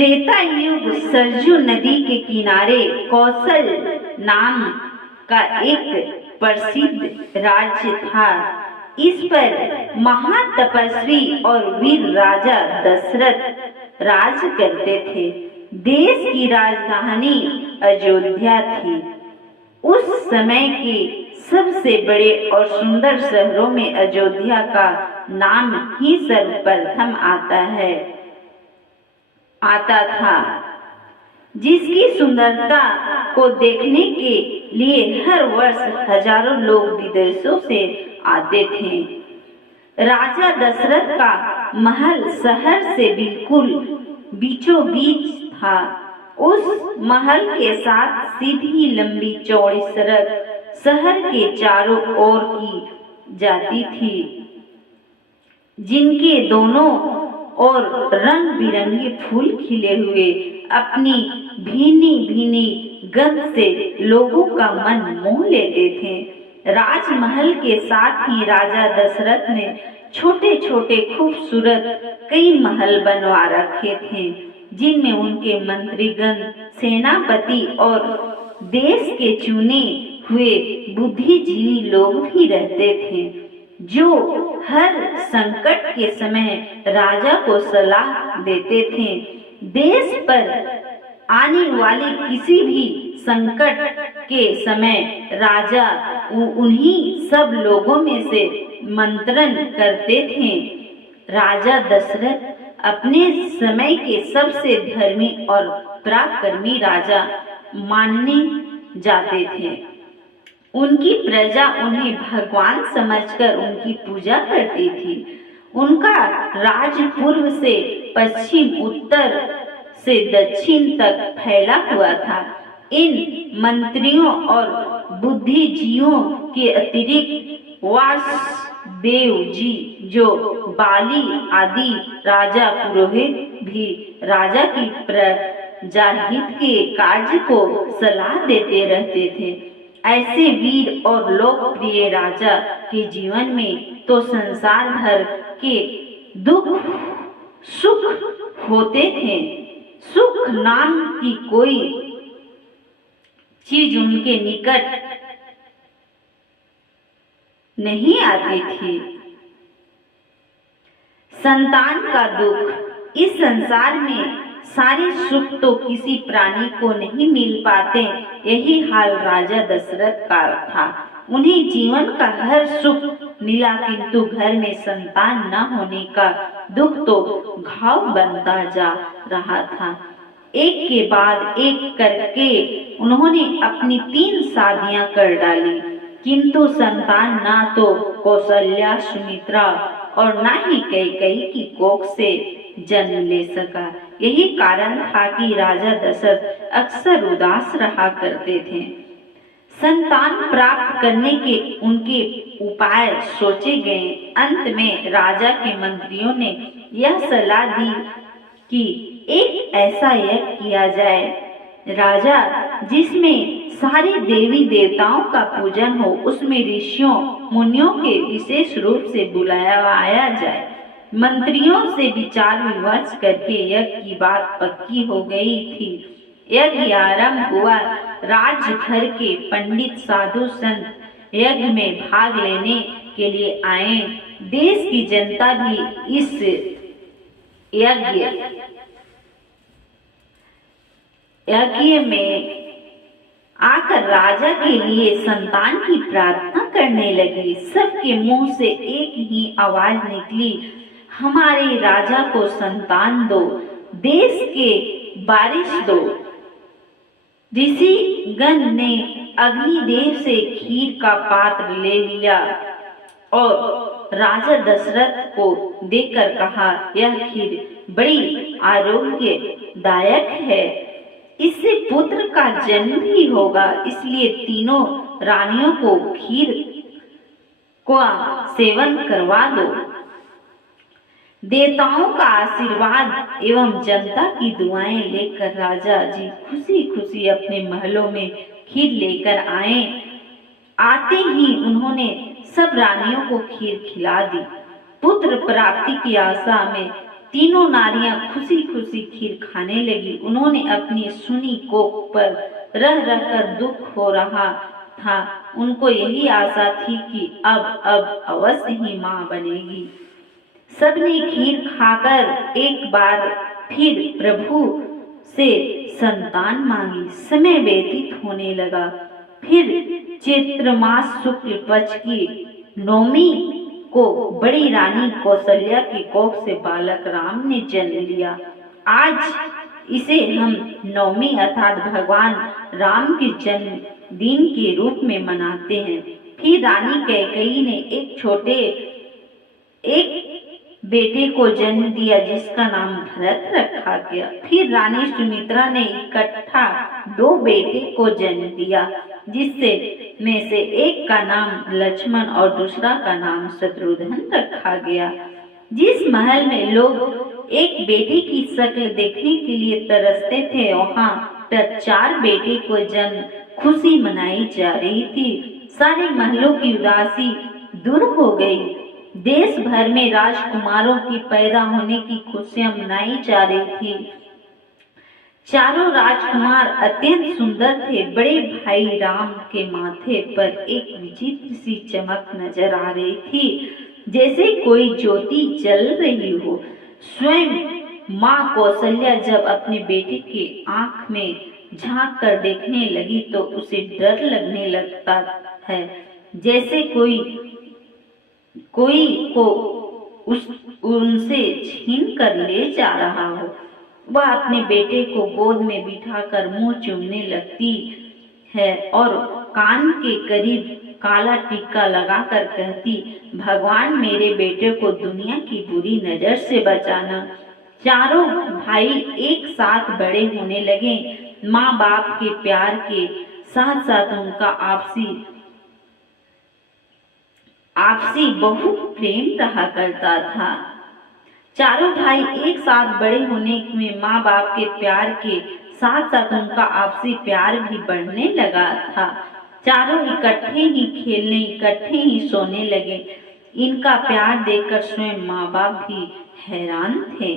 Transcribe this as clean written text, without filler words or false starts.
त्रेता युग सरजू नदी के किनारे कौशल नाम का एक प्रसिद्ध राज्य था। इस पर महातपस्वी और वीर राजा दशरथ राज करते थे। देश की राजधानी अयोध्या थी। उस समय के सबसे बड़े और सुंदर शहरों में अयोध्या का नाम ही सर्वप्रथम आता था, जिसकी सुंदरता को देखने के लिए हर वर्ष हजारों लोग विदेशों से आते थे। राजा दशरथ का महल शहर से बिल्कुल बीचों बीच था। उस महल के साथ सीधी लंबी चौड़ी सड़क शहर के चारों ओर की जाती थी, जिनके दोनों और रंग बिरंगे फूल खिले हुए अपनी भीनी भीनी गंध से लोगों का मन मोह लेते थे। राजमहल के साथ ही राजा दशरथ ने छोटे छोटे खूबसूरत कई महल बनवा रखे थे, जिनमें उनके मंत्रीगण, सेनापति और देश के चुने हुए बुद्धिजीवी लोग भी रहते थे, जो हर संकट के समय राजा को सलाह देते थे। देश पर आने वाले किसी भी संकट के समय राजा उन्हीं सब लोगों में से मंत्रण करते थे। राजा दशरथ अपने समय के सबसे धर्मी और पराक्रमी राजा माने जाते थे। उनकी प्रजा उन्हें भगवान समझकर उनकी पूजा करती थी। उनका राज पूर्व से पश्चिम, उत्तर से दक्षिण तक फैला हुआ था। इन मंत्रियों और बुद्धिजीवियों के अतिरिक्त वासुदेव जी, जो बाली आदि राजा पुरोहित भी राजा की प्रजाहित के कार्य को सलाह देते रहते थे। ऐसे वीर और लोकप्रिय राजा के जीवन में तो संसार भर के दुख सुख होते थे। सुख नाम की कोई चीज उनके निकट नहीं आती थी। संतान का दुख, इस संसार में सारे सुख तो किसी प्राणी को नहीं मिल पाते। यही हाल राजा दशरथ का था। उन्हें जीवन का हर सुख मिला, किंतु घर में संतान न होने का दुख तो घाव बनता जा रहा था। एक के बाद एक करके उन्होंने अपनी 3 शादियां कर डाली, किंतु संतान ना तो कौशल्या, सुमित्रा और ना ही कैकेयी की कोख से जन्म ले सका। यही कारण था कि राजा दशरथ अक्सर उदास रहा करते थे। संतान प्राप्त करने के उनके उपाय सोचे गए। अंत में राजा के मंत्रियों ने यह सलाह दी कि एक ऐसा यज्ञ किया जाए, राजा जिसमें सारे देवी देवताओं का पूजन हो। उसमें ऋषियों मुनियों के विशेष रूप से बुलाया जाए। मंत्रियों से विचार विमर्श करके यज्ञ की बात पक्की हो गई थी। यज्ञ आरंभ हुआ। राज्य भर के पंडित, साधु, संत यज्ञ में भाग लेने के लिए आए। देश की जनता भी इस यज्ञ में आकर राजा के लिए संतान की प्रार्थना करने लगी। सबके मुंह से एक ही आवाज निकली, हमारे राजा को संतान दो, देश के बारिश दो। ऋषि गण ने अग्निदेव से खीर का पात्र ले लिया और राजा दशरथ को देकर कहा, यह खीर बड़ी आरोग्यदायक है, इससे पुत्र का जन्म भी होगा, इसलिए तीनों रानियों को खीर का सेवन करवा दो। देवताओं का आशीर्वाद एवं जनता की दुआएं लेकर राजा जी खुशी खुशी अपने महलों में खीर लेकर आए। आते ही उन्होंने सब रानियों को खीर खिला दी। पुत्र प्राप्ति की आशा में तीनों नारियां खुशी खुशी खीर खाने लगी। उन्होंने अपनी सुनी कोख पर रह रहकर दुख हो रहा था। उनको यही आशा थी कि अब अवश्य ही माँ बनेगी। सबने खीर खाकर एक बार फिर प्रभु से संतान मांगी। समय व्यतीत होने लगा। फिर चैत्र मास शुक्ल पक्ष की नौमी को बड़ी रानी कौशल्या की कोख से बालक राम ने जन्म लिया। आज इसे हम नवमी अर्थात भगवान राम के जन्म दिन के रूप में मनाते हैं। फिर रानी कैकेयी ने एक बेटे को जन्म दिया जिसका नाम भरत रखा गया। फिर रानी सुमित्रा ने इकट्ठा 2 बेटे को जन्म दिया जिससे में से एक का नाम लक्ष्मण और दूसरा का नाम शत्रुघ्न रखा गया। जिस महल में लोग एक बेटे की शक्ल देखने के लिए तरसते थे वहाँ 4 बेटे को जन्म खुशी मनाई जा रही थी। सारे महलों की उदासी दूर हो गई। देश भर में राजकुमारों की पैदा होने की खुशियां मनाई जा रही थी। चारों राजकुमार अत्यंत सुंदर थे। बड़े भाई राम के माथे पर एक विचित्र सी चमक नजर आ रही थी, जैसे कोई ज्योति जल रही हो। स्वयं माँ कौशल्या जब अपने बेटे के आंख में झांक कर देखने लगी तो उसे डर लगने लगता है, जैसे कोई को उनसे छीन कर ले जा रहा हो। वह अपने बेटे को गोद में बिठाकर मुंह चूमने लगती है और कान के करीब काला टीका लगाकर कहती, भगवान मेरे बेटे को दुनिया की बुरी नजर से बचाना। चारों भाई एक साथ बड़े होने लगे। माँ बाप के प्यार के साथ साथ उनका आपसी बहुत प्रेम रहा करता था। चारों भाई एक साथ बड़े होने में माँ बाप के प्यार के साथ साथ उनका आपसी प्यार भी बढ़ने लगा था। चारों इकट्ठे ही खेलने, इकट्ठे ही सोने लगे। इनका प्यार देखकर स्वयं माँ बाप भी हैरान थे।